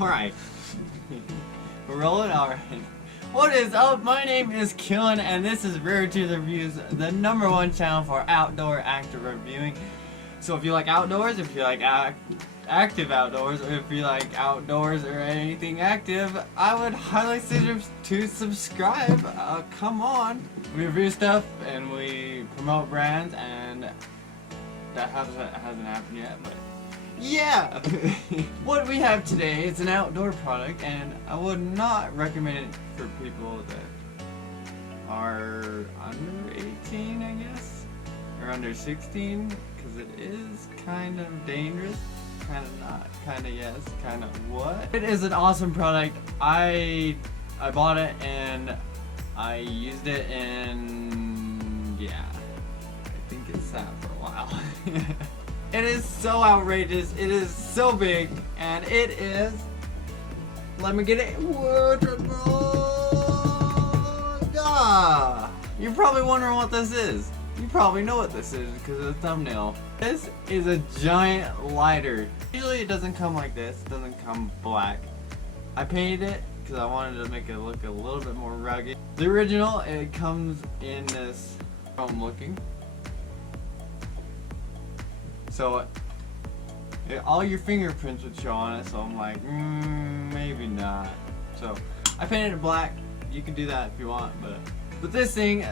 Alright. We're rolling alright. What is up? My name is Killen and this is Rarity Reviews, the #1 channel for outdoor active reviewing. So if you like outdoors, if you like active outdoors, or if you like outdoors or anything active, I would highly suggest to subscribe. Come on. We review stuff and we promote brands, and that hasn't happened yet, but yeah. What we have today is an outdoor product, and I would not recommend it for people that are under 18, I guess, or under 16, because it is kind of dangerous. Kind of not, kind of yes, kind of what. It is an awesome product. I bought it and I used it, and yeah, I think it sat for a while. It is so outrageous, it is so big, and it is, let me get it, you're probably wondering what this is. You probably know what this is because of the thumbnail. This is a giant lighter. Usually it doesn't come like this, it doesn't come black. I painted it because I wanted to make it look a little bit more rugged. The original, it comes in this chrome looking. So all your fingerprints would show on it, so I'm like, maybe not. So I painted it black. You can do that if you want, but this thing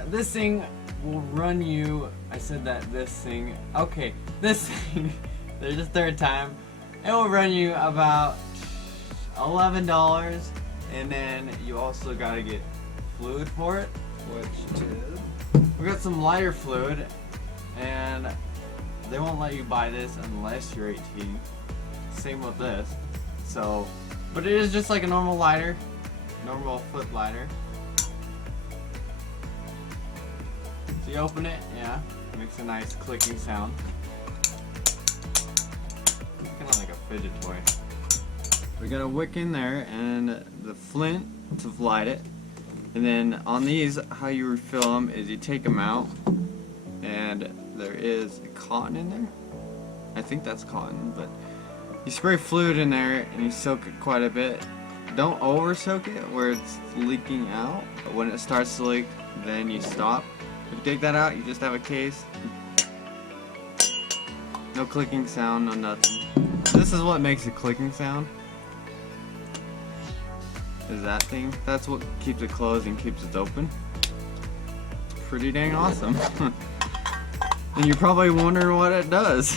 will run you. I said that this thing. Okay, this thing. There's a third time. It will run you about $11, and then you also gotta get fluid for it, which is we got some lighter fluid, and they won't let you buy this unless you're 18. Same with this. So, but it is just like a normal lighter, normal flip lighter. So you open it, yeah, it makes a nice clicking sound. Kind of like a fidget toy. We got a wick in there and the flint to light it. And then on these, how you refill them is you take them out, and there is cotton in there. I think that's cotton, but you spray fluid in there and you soak it quite a bit. Don't over soak it where it's leaking out. But when it starts to leak, then you stop. If you take that out, you just have a case. No clicking sound, no nothing. This is what makes a clicking sound. Is that thing. That's what keeps it closed and keeps it open. It's pretty dang awesome. And you're probably wondering what it does.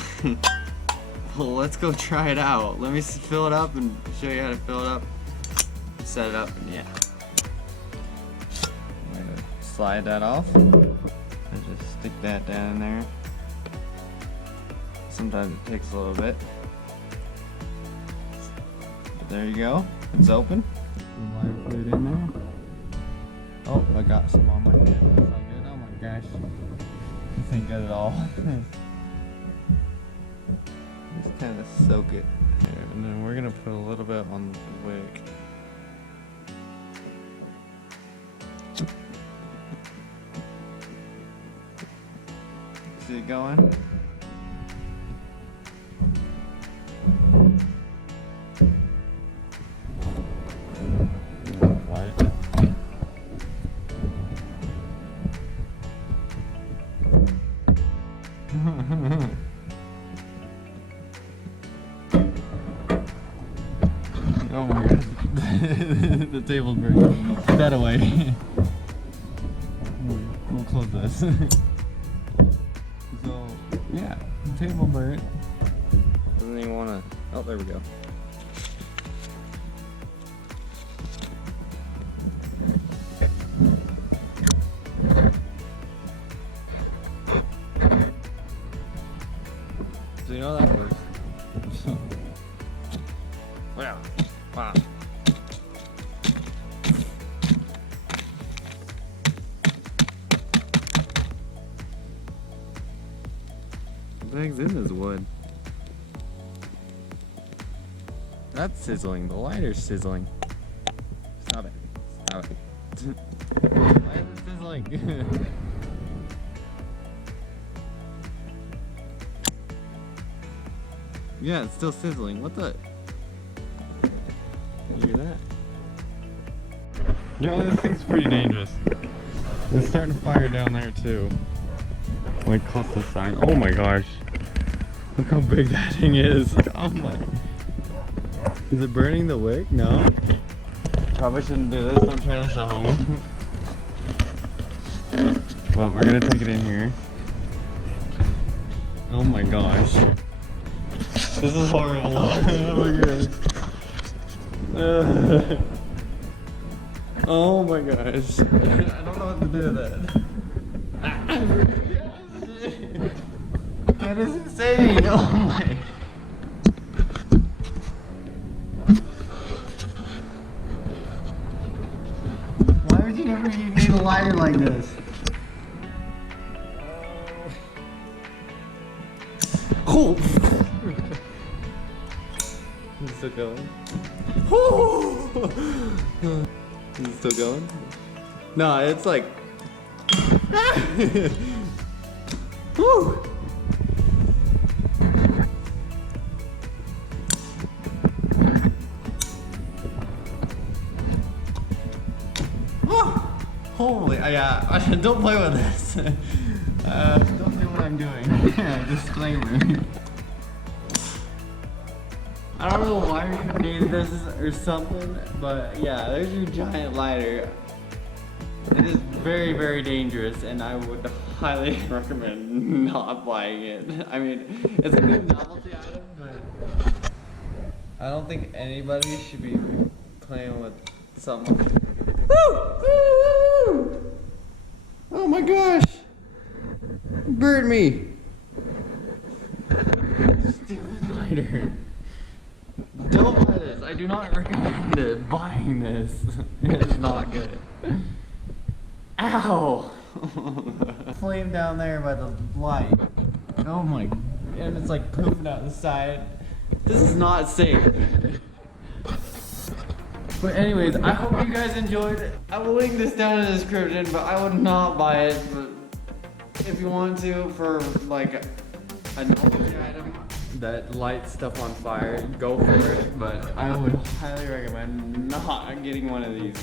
Well, let's go try it out. Let me fill it up and show you how to fill it up. Set it up, and yeah. I'm gonna slide that off. And just stick that down in there. Sometimes it takes a little bit. But there you go. It's open. Some lighter fluid in there. Oh, I got some on my head. That's not good. Oh my gosh. This ain't good at all. Just kind of soak it here, and then we're gonna put a little bit on the wick. See it going? Light it. Oh my god. The table's burning. Put that away. We'll close this. So, yeah, the table burnt. Doesn't even wanna. Oh, there we go. So you know that works. So, well, wow. What the heck's in this wood? That's sizzling. The lighter's sizzling. Stop it. Stop it. Why is it sizzling? Yeah, it's still sizzling. What the? Yeah, this thing's pretty dangerous. It's starting to fire down there too. Like close to the sign. Oh my gosh. Look how big that thing is. Oh my. Is it burning the wick? No. Probably shouldn't do this. I'm trying this at home. Well, we're gonna take it in here. Oh my gosh. This is horrible. Look at this. Oh my gosh. I don't know what to do with that. That is insane. Oh my. Why would you never need a lighter like this? Oh! Is it still going? Is it still going? No, it's like. Woo! Holy, yeah, don't play with this. Don't do what I'm doing. Disclaimer. I don't know why you needed this or something, but yeah, there's your giant lighter. It is very, very dangerous, and I would highly recommend not buying it. I mean, it's a good novelty item, but I don't think anybody should be playing with something. Woo! Woo! Oh my gosh! Bird me! Stupid lighter. Don't buy this. I do not recommend it. Buying this. It's not good. Ow! Flame down there by the light. Oh my. And it's like pooping out the side. This is not safe. But anyways, I hope you guys enjoyed it. I will link this down in the description, but I would not buy it. But if you want to, for like a novelty item that lights stuff on fire, go for it. But I would highly recommend not getting one of these.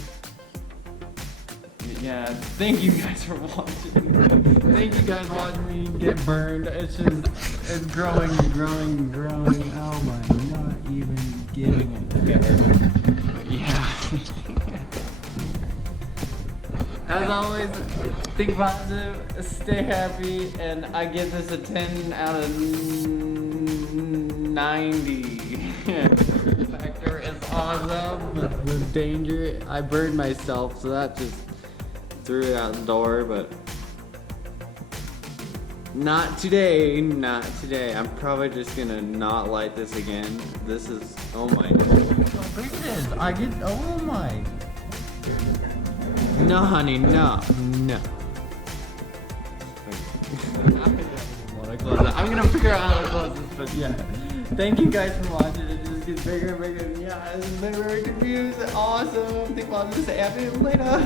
Yeah, thank you guys for watching. Thank you guys for watching me get burned. It's just, it's growing and growing and growing. Oh my, not even giving it together. Yeah. As always, think positive, stay happy, and I give this a 10 out of 90. The factor is awesome. The danger, I burned myself, so that just threw it out the door, but not today, not today. I'm probably just gonna not light this again. This is, oh my. Look at this, I get, oh my. No honey, no, no. I'm gonna figure out how to close this, but yeah. Thank you guys for watching. It just gets bigger and bigger. Yeah, this has been Rarity Reviews. Awesome. Think about this. Happy later.